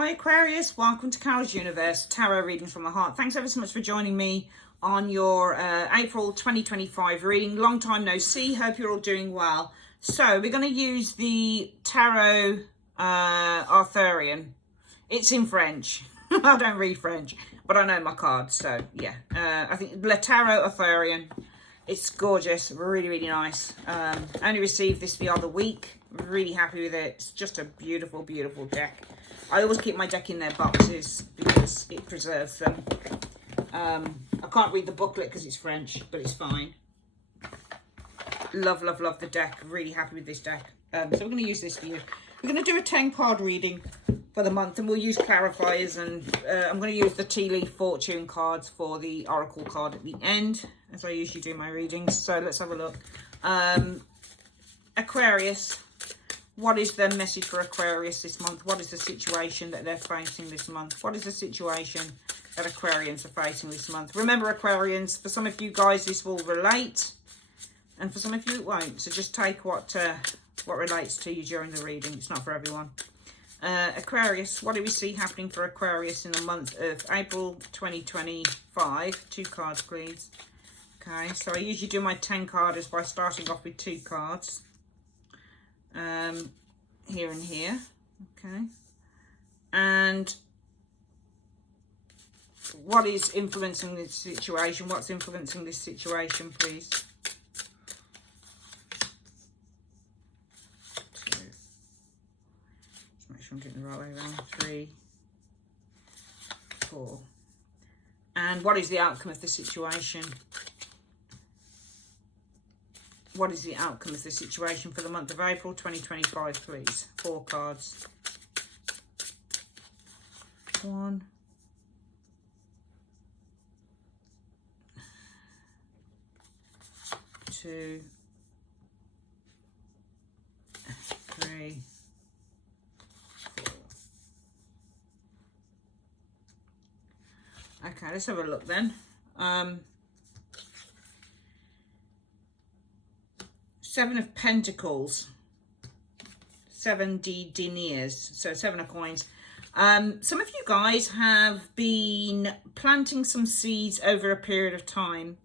Hi Aquarius, welcome to Carol's Universe, Tarot reading from the heart. Thanks ever so much for joining me on your April 2025 reading. Long time no see, hope you're all doing well. So we're going to use the Tarot Arthurian. It's in French. I don't read French, but I know my cards, so yeah. I think Le Tarot Arthurian. It's gorgeous, really, really nice. I only received this the other week. Really happy with it. It's just a beautiful, beautiful deck. I always keep my deck in their boxes because it preserves them. I can't read the booklet because it's French, but it's fine. Love, love, love the deck. Really happy with this deck. So we're going to use this for you. We're going to do a 10 card reading for the month, and we'll use clarifiers, and I'm going to use the tea leaf fortune cards for the oracle card at the end, as I usually do my readings. So let's have a look. Aquarius. What is the message for Aquarius this month? What is the situation that they're facing this month? What is the situation that Aquarians are facing this month? Remember, Aquarians, for some of you guys, this will relate, and for some of you, it won't. So just take what relates to you during the reading. It's not for everyone. Aquarius, what do we see happening for Aquarius in the month of April 2025? 2 cards, please. Okay, so I usually do my 10 carders by starting off with 2 cards. Here and here, okay, and what is influencing this situation? What's influencing this situation, please? 2. Just make sure I'm getting the right way around. 3, 4, and what is the outcome of the situation? What is the outcome of the situation for the month of April 2025, please? 4 cards. 1, 2, 3, 4. Okay, let's have a look then. 7 of Pentacles, 7 deniers, so 7 of coins. Some of you guys have been planting some seeds over a period of time,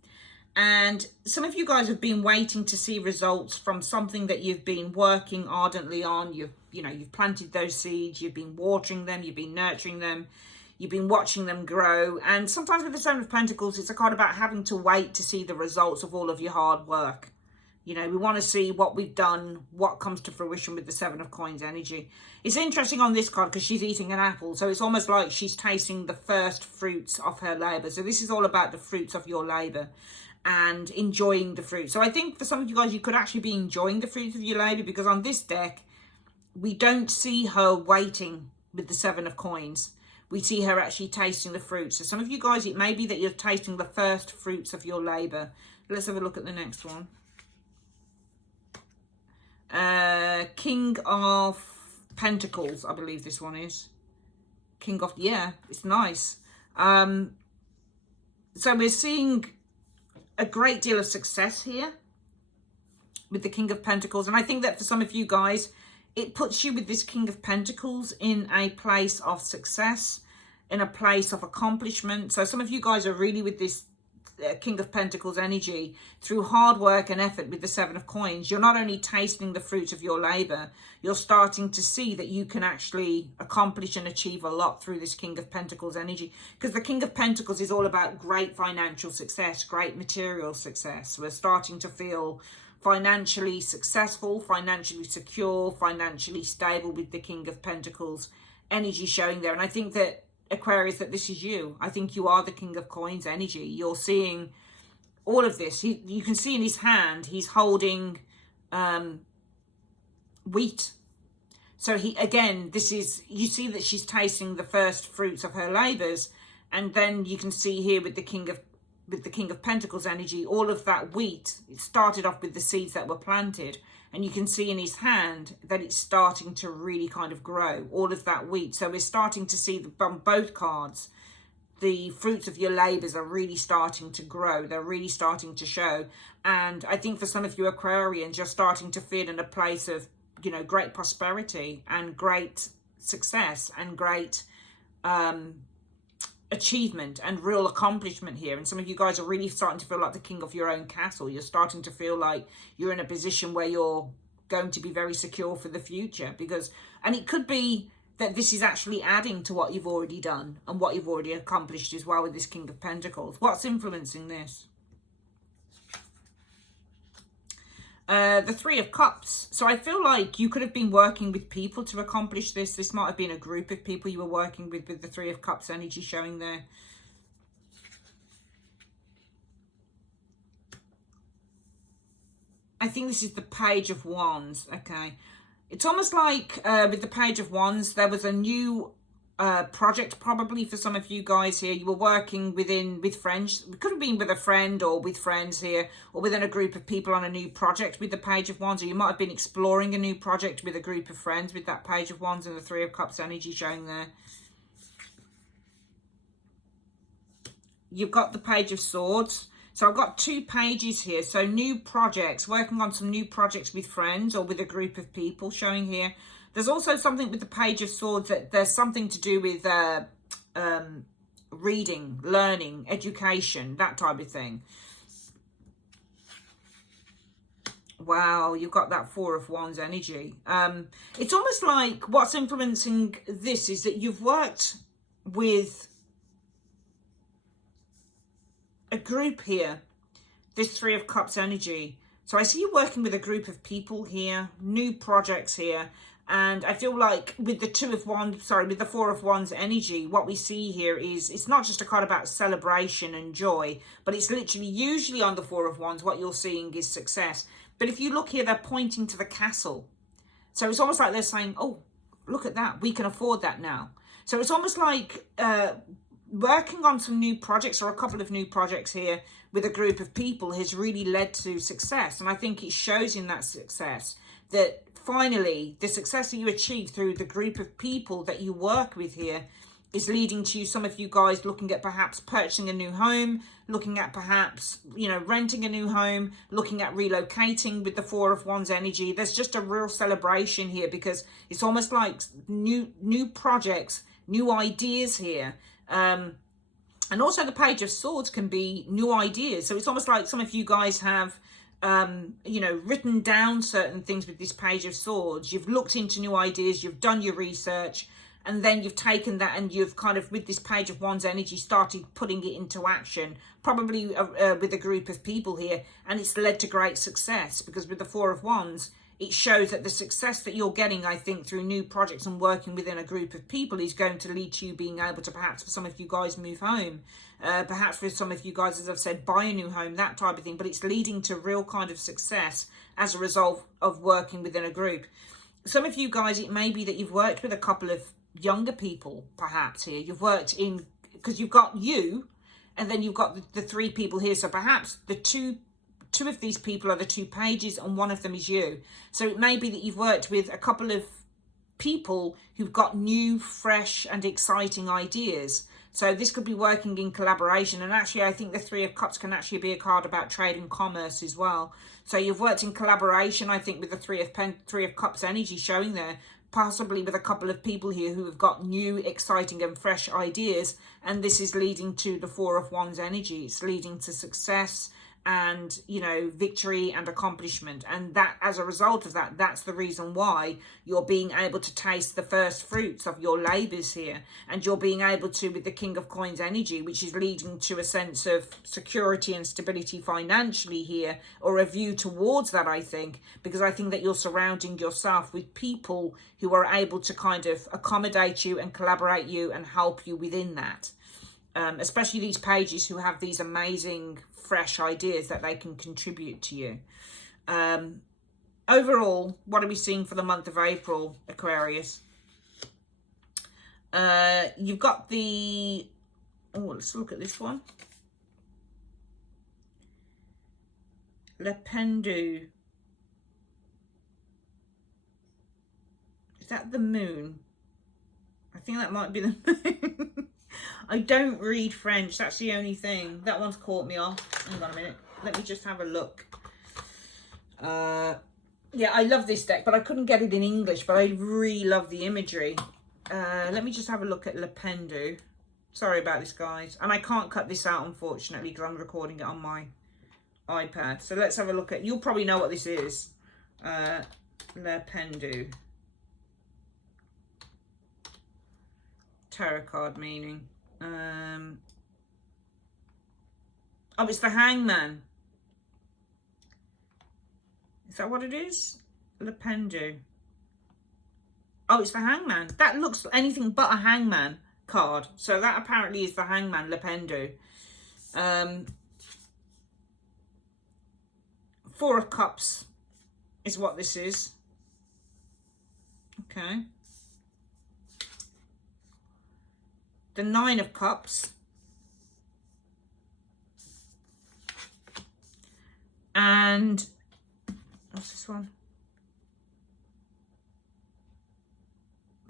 and some of you guys have been waiting to see results from something that you've been working ardently on. You've planted those seeds, you've been watering them, you've been nurturing them, you've been watching them grow. And sometimes with the 7 of Pentacles, it's a card about having to wait to see the results of all of your hard work. You know, we want to see what we've done, what comes to fruition with the 7 of coins energy. It's interesting on this card because she's eating an apple. So it's almost like she's tasting the first fruits of her labour. So this is all about the fruits of your labour and enjoying the fruit. So I think for some of you guys, you could actually be enjoying the fruits of your labour, because on this deck, we don't see her waiting with the 7 of coins. We see her actually tasting the fruits. So some of you guys, it may be that you're tasting the first fruits of your labour. Let's have a look at the next one. King of Pentacles, I believe this one is. King of, yeah, it's nice. So we're seeing a great deal of success here with the King of Pentacles. And I think that for some of you guys, it puts you with this King of Pentacles in a place of success, in a place of accomplishment. So some of you guys are really with this King of Pentacles energy through hard work and effort with the 7 of coins. You're not only tasting the fruits of your labor, you're starting to see that you can actually accomplish and achieve a lot through this King of Pentacles energy, because the King of Pentacles is all about great financial success, great material success. We're starting to feel financially successful, financially secure, financially stable with the King of Pentacles energy showing there. And I think that Aquarius, that this is you. I think you are the King of Coins energy. You're seeing all of this. You can see in his hand, he's holding wheat. So this is, you see that she's tasting the first fruits of her labors. And then you can see here with the King of Pentacles energy, all of that wheat, it started off with the seeds that were planted. And you can see in his hand that it's starting to really kind of grow, all of that wheat. So we're starting to see from both cards, the fruits of your labours are really starting to grow. They're really starting to show. And I think for some of you Aquarians, you're starting to feel in a place of, great prosperity and great success and great achievement and real accomplishment here. And some of you guys are really starting to feel like the king of your own castle. You're starting to feel like you're in a position where you're going to be very secure for the future, because, and it could be that this is actually adding to what you've already done and what you've already accomplished as well with this King of Pentacles. What's influencing this? The Three of Cups. So I feel like you could have been working with people to accomplish this. This might have been a group of people you were working with the Three of Cups energy showing there. I think this is the Page of Wands. Okay. It's almost like with the Page of Wands, there was a new project probably for some of you guys here. You were working with friends. It could have been with a friend or with friends here, or within a group of people on a new project with the Page of Wands, or you might have been exploring a new project with a group of friends with that Page of Wands and the Three of Cups energy showing there. You've got the Page of Swords. So I've got two pages here. So new projects, working on some new projects with friends or with a group of people showing here. There's also something with the Page of Swords that there's something to do with reading, learning, education, that type of thing. Wow, you've got that Four of Wands energy. It's almost like what's influencing this is that you've worked with a group here, this Three of Cups energy. So I see you working with a group of people here, new projects here. And I feel like with the with the Four of Wands energy, what we see here is it's not just a card about celebration and joy, but it's literally usually on the Four of Wands, what you're seeing is success. But if you look here, they're pointing to the castle. So it's almost like they're saying, oh, look at that. We can afford that now. So it's almost like working on some new projects or a couple of new projects here with a group of people has really led to success. And I think it shows in that success that finally the success that you achieve through the group of people that you work with here is leading to some of you guys looking at perhaps purchasing a new home, looking at perhaps, you know, renting a new home, looking at relocating with the Four of Wands energy. There's just a real celebration here because it's almost like new projects, new ideas here. And also the Page of Swords can be new ideas. So it's almost like some of you guys have, you know, written down certain things with this Page of Swords. You've looked into new ideas, you've done your research, and then you've taken that and you've kind of, with this Page of Wands energy, started putting it into action, probably with a group of people here, and it's led to great success. Because with the Four of Wands, it shows that the success that you're getting, I think, through new projects and working within a group of people is going to lead to you being able to, perhaps for some of you guys, move home. Perhaps for some of you guys, as I've said, buy a new home, that type of thing. But it's leading to real kind of success as a result of working within a group. Some of you guys, it may be that you've worked with a couple of younger people, perhaps here. You've worked in, because you've got you, and then you've got the three people here. So perhaps the two of these people are the two pages and one of them is you. So it may be that you've worked with a couple of people who've got new, fresh and exciting ideas. So this could be working in collaboration. And actually, I think the Three of Cups can actually be a card about trade and commerce as well. So you've worked in collaboration, I think, with the Three of Cups energy showing there, possibly with a couple of people here who have got new, exciting and fresh ideas. And this is leading to the Four of Wands energy. It's leading to success and, you know, victory and accomplishment. And that, as a result of that, that's the reason why you're being able to taste the first fruits of your labors here. And you're being able to, with the King of Coins energy, which is leading to a sense of security and stability financially here, or a view towards that, I think, because I think that you're surrounding yourself with people who are able to kind of accommodate you and collaborate you and help you within that. Especially these pages who have these amazing fresh ideas that they can contribute to you. Overall, what are we seeing for the month of April, Aquarius? You've got the, oh, let's look at this one. Le Pendu. Is that the moon? I think that might be the moon. I don't read French. That's the only thing. That one's caught me off. Hang on a minute. Let me just have a look. Yeah, I love this deck, but I couldn't get it in English. But I really love the imagery. let me just have a look at Lependu. Sorry about this, guys. And I can't cut this out, unfortunately, because I'm recording it on my iPad. So let's have a look at, you'll probably know what this is. Lependu. Tarot card meaning. Oh, it's the Hangman. Is that what it is? Lependu. Oh, it's the Hangman. That looks anything but a Hangman card. So that apparently is the Hangman, Lependu. Four of Cups is what this is. Okay. The Nine of Cups. And what's this one?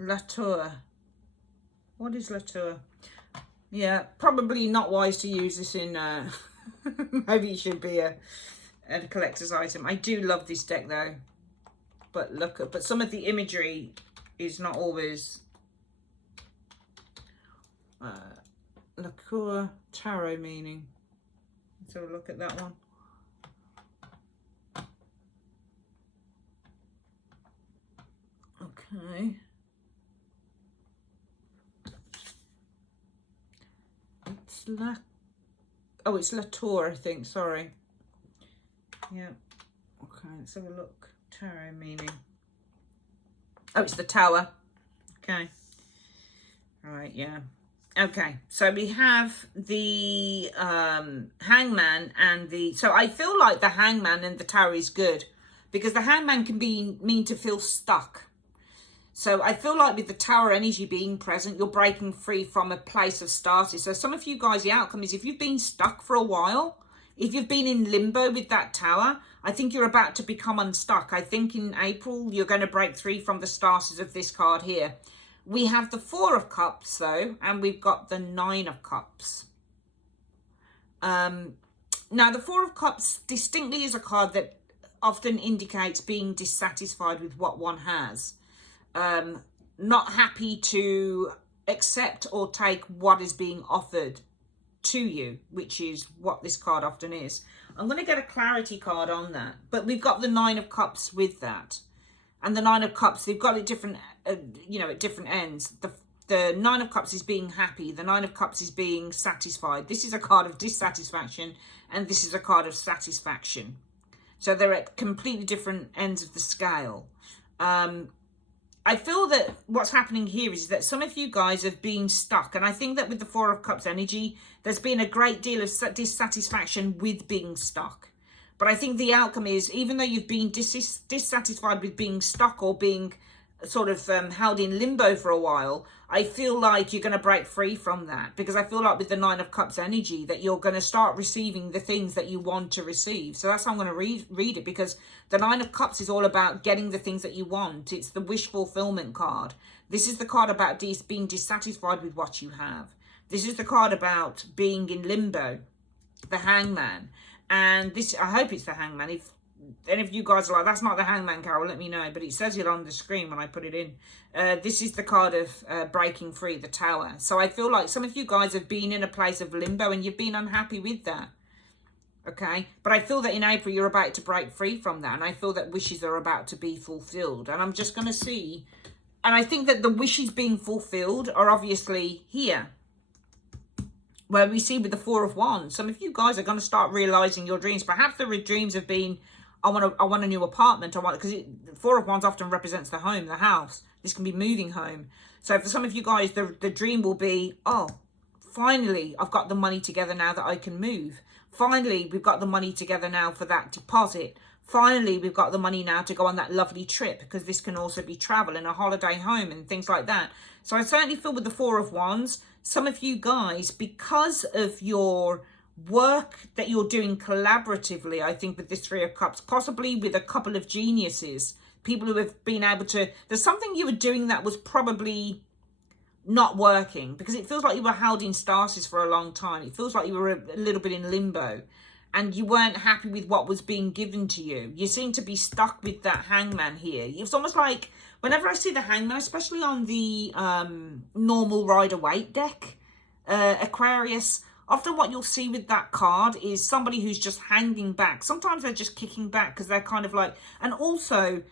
Latour. What is Latour? Yeah, probably not wise to use this in, maybe it should be a collector's item. I do love this deck though. But look, but some of the imagery is not always, Latour tarot meaning. Let's have a look at that one. Okay. It's Latour, I think, sorry. Yeah. Okay, let's have a look. Tarot meaning. Oh, it's the Tower. Okay. Right, yeah. Okay, so we have the Hangman and the... So I feel like the Hangman and the Tower is good because the Hangman can mean to feel stuck. So I feel like with the Tower energy being present, you're breaking free from a place of stasis. So some of you guys, the outcome is if you've been stuck for a while, if you've been in limbo with that Tower, I think you're about to become unstuck. I think in April, you're going to break free from the stasis of this card here. We have the Four of Cups, though, and we've got the Nine of Cups. Now, the Four of Cups distinctly is a card that often indicates being dissatisfied with what one has. Not happy to accept or take what is being offered to you, which is what this card often is. I'm going to get a clarity card on that, but we've got the Nine of Cups with that. And the Nine of Cups, they've got it different, at different ends. The Nine of Cups is being happy. The Nine of Cups is being satisfied. This is a card of dissatisfaction, and this is a card of satisfaction. So they're at completely different ends of the scale. I feel that what's happening here is that some of you guys have been stuck. And I think that with the Four of Cups energy, there's been a great deal of dissatisfaction with being stuck. But I think the outcome is, even though you've been dissatisfied with being stuck or being sort of held in limbo for a while, I feel like you're going to break free from that. Because I feel like with the Nine of Cups energy that you're going to start receiving the things that you want to receive. So that's how I'm going to read it, because the Nine of Cups is all about getting the things that you want. It's the wish fulfillment card. This is the card about being dissatisfied with what you have. This is the card about being in limbo, the Hangman. And this, I hope it's the Hangman. If any of you guys are like, that's not the Hangman, Carol, let me know. But it says it on the screen when I put it in. This is the card of breaking free, the Tower. So I feel like some of you guys have been in a place of limbo and you've been unhappy with that. Okay? But I feel that in April, you're about to break free from that. And I feel that wishes are about to be fulfilled. And I'm just going to see. And I think that the wishes being fulfilled are obviously here. Where we see with the Four of Wands, some of you guys are going to start realizing your dreams. Perhaps the dreams have been, I want a new apartment. Because the Four of Wands often represents the home, the house. This can be moving home. So for some of you guys, the dream will be, oh, finally, I've got the money together now that I can move. Finally, we've got the money together now for that deposit. Finally, we've got the money now to go on that lovely trip, because this can also be travel and a holiday home and things like that. So I certainly feel with the Four of Wands, some of you guys, because of your work that you're doing collaboratively, I think with this Three of Cups, possibly with a couple of geniuses, people who have been able to, there's something you were doing that was probably not working, because it feels like you were held in stasis for a long time. It feels like you were a little bit in limbo and you weren't happy with what was being given to you. You seem to be stuck with that Hangman here. It's almost like whenever I see the Hangman, especially on the normal Rider-Waite deck, Aquarius, often what you'll see with that card is somebody who's just hanging back. Sometimes they're just kicking back because they're kind of like, and also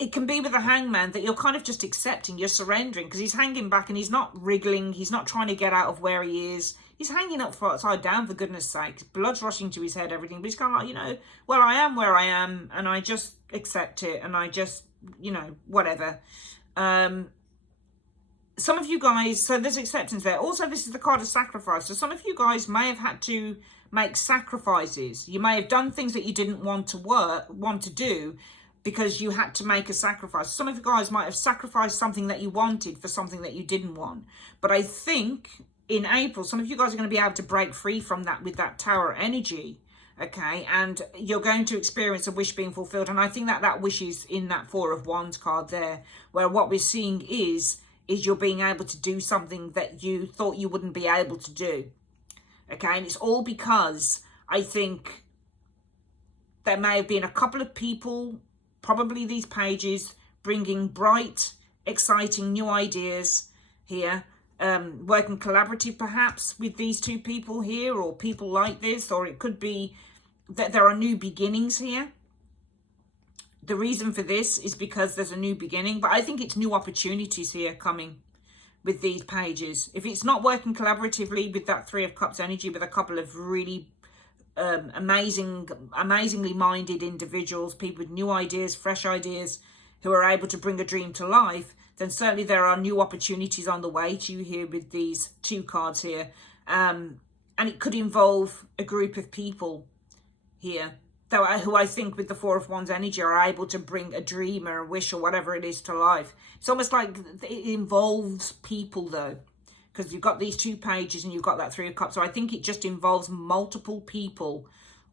it can be with the Hangman that you're kind of just accepting, you're surrendering, because he's hanging back and he's not wriggling, he's not trying to get out of where he is. He's hanging upside down, for goodness sake. Blood's rushing to his head, everything. But he's kind of like, you know, well, I am where I am, and I just accept it, and I just, you know, whatever. Some of you guys, so there's acceptance there. Also, this is the card of sacrifice. So some of you guys may have had to make sacrifices. You may have done things that you didn't want to do, because you had to make a sacrifice. Some of you guys might have sacrificed something that you wanted for something that you didn't want. But I think in April, some of you guys are going to be able to break free from that with that Tower energy, okay? And you're going to experience a wish being fulfilled. And I think that that wish is in that Four of Wands card there, where what we're seeing is you're being able to do something that you thought you wouldn't be able to do, okay? And it's all because I think there may have been a couple of people, probably these pages, bringing bright, exciting new ideas here, working collaborative perhaps with these two people here, or people like this, or it could be that there are new beginnings here. The reason for this is because there's a new beginning, but I think it's new opportunities here coming with these pages. If it's not working collaboratively with that Three of Cups energy, with a couple of really amazingly minded individuals, people with new ideas, fresh ideas, who are able to bring a dream to life, then certainly there are new opportunities on the way to you here with these two cards here. And it could involve a group of people here, who I think with the Four of Wands energy are able to bring a dream or a wish or whatever it is to life. It's almost like it involves people though, because you've got these two pages and you've got that Three of Cups. So I think it just involves multiple people,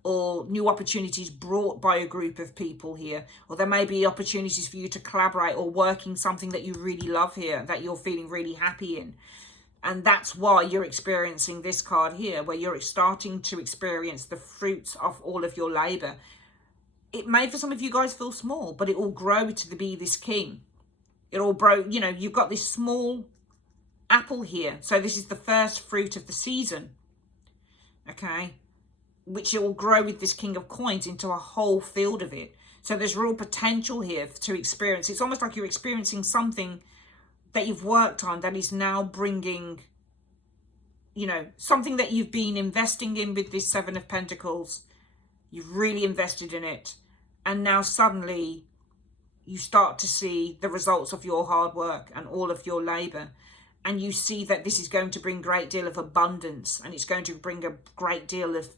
or new opportunities brought by a group of people here. Or there may be opportunities for you to collaborate or working something that you really love here, that you're feeling really happy in. And that's why you're experiencing this card here, where you're starting to experience the fruits of all of your labor. It may for some of you guys feel small, but it will grow to be this king. It all you know, you've got this small apple here. So this is the first fruit of the season, okay? Which it will grow with this King of Coins into a whole field of it. So there's real potential here to experience. It's almost like you're experiencing something that you've worked on that is now bringing, you know, something that you've been investing in with this Seven of Pentacles. You've really invested in it. And now suddenly you start to see the results of your hard work and all of your labor. And you see that this is going to bring a great deal of abundance, and it's going to bring a great deal of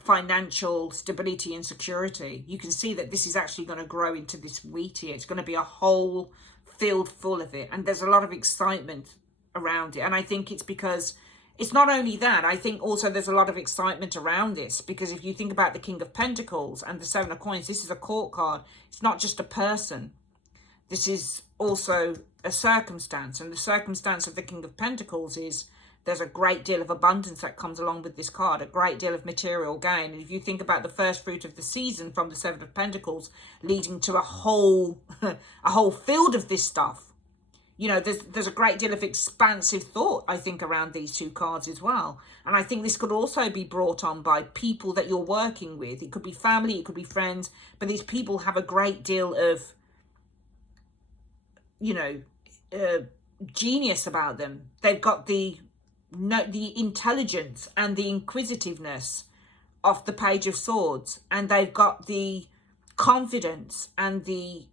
financial stability and security. You can see that this is actually going to grow into this wheat here. It's going to be a whole field full of it, and there's a lot of excitement around it. And I think it's because it's not only that, I think also there's a lot of excitement around this, because if you think about the King of Pentacles and the Seven of Coins, this is a court card. It's not just a person. This is also a circumstance, and the circumstance of the King of Pentacles is there's a great deal of abundance that comes along with this card, a great deal of material gain. And if you think about the first fruit of the season from the Seven of Pentacles leading to a whole field of this stuff, you know, there's a great deal of expansive thought, I think, around these two cards as well. And I think this could also be brought on by people that you're working with. It could be family, it could be friends, but these people have a great deal of, you know, genius about them. They've got the intelligence and the inquisitiveness of the Page of Swords, and they've got the confidence and the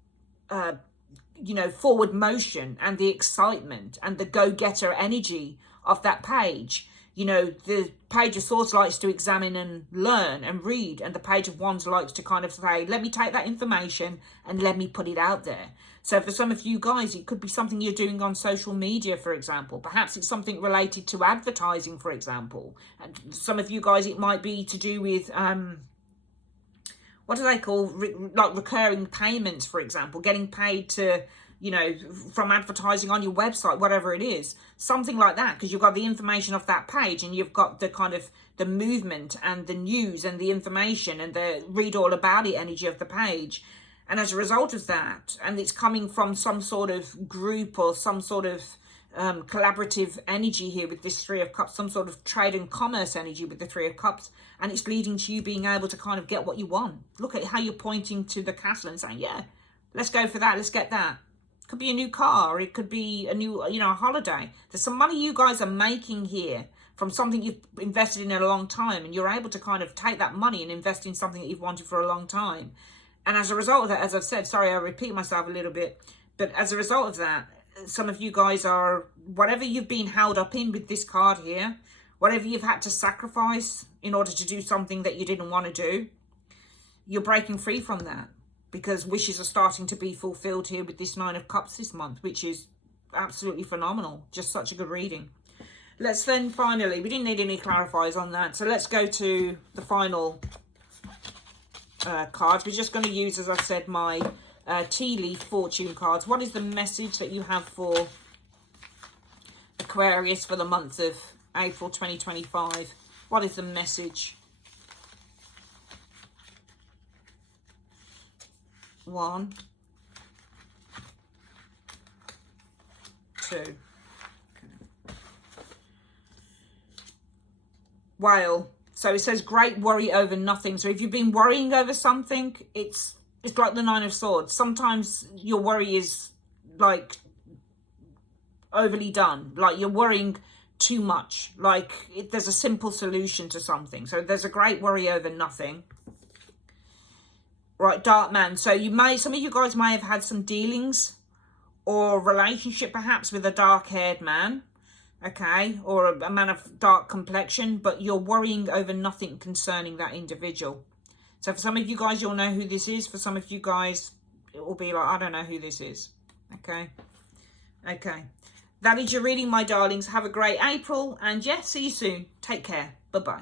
you know, forward motion and the excitement and the go-getter energy of that page. You know, the Page of Swords likes to examine and learn and read, and the Page of Wands likes to kind of say, let me take that information and let me put it out there. So for some of you guys, it could be something you're doing on social media, for example. Perhaps it's something related to advertising, for example. And some of you guys, it might be to do with, what do they call, like recurring payments, for example, getting paid to, you know, from advertising on your website, whatever it is, something like that, because you've got the information of that page, and you've got the kind of the movement and the news and the information and the read all about it energy of the page. And as a result of that, and it's coming from some sort of group or some sort of collaborative energy here with this Three of Cups, some sort of trade and commerce energy with the Three of Cups, and it's leading to you being able to kind of get what you want. Look at how you're pointing to the castle and saying, yeah, let's go for that, let's get that. It could be a new car, it could be a new, you know, a holiday. There's some money you guys are making here from something you've invested in a long time, and you're able to kind of take that money and invest in something that you've wanted for a long time. And as a result of that, as I've said, sorry, I repeat myself a little bit, but as a result of that, some of you guys are, whatever you've been held up in with this card here, whatever you've had to sacrifice in order to do something that you didn't want to do, you're breaking free from that, because wishes are starting to be fulfilled here with this Nine of Cups this month, which is absolutely phenomenal. Just such a good reading. Let's then finally, we didn't need any clarifiers on that, so let's go to the final cards. We're just going to use, as I've said, my tea leaf fortune cards. What is the message that you have for Aquarius for the month of April 2025? What is the message? 1, 2. Whale. So it says great worry over nothing. So if you've been worrying over something, it's like the Nine of Swords. Sometimes your worry is like overly done. Like you're worrying too much. Like there's a simple solution to something. So there's a great worry over nothing. Right, Dark Man. So some of you guys may have had some dealings or relationship perhaps with a dark-haired man. Okay, or a man of dark complexion, but you're worrying over nothing concerning that individual. So for some of you guys, you'll know who this is. For some of you guys, it will be like, I don't know who this is. Okay. That is your reading, my darlings. Have a great April, and yeah, see you soon. Take care. Bye-bye.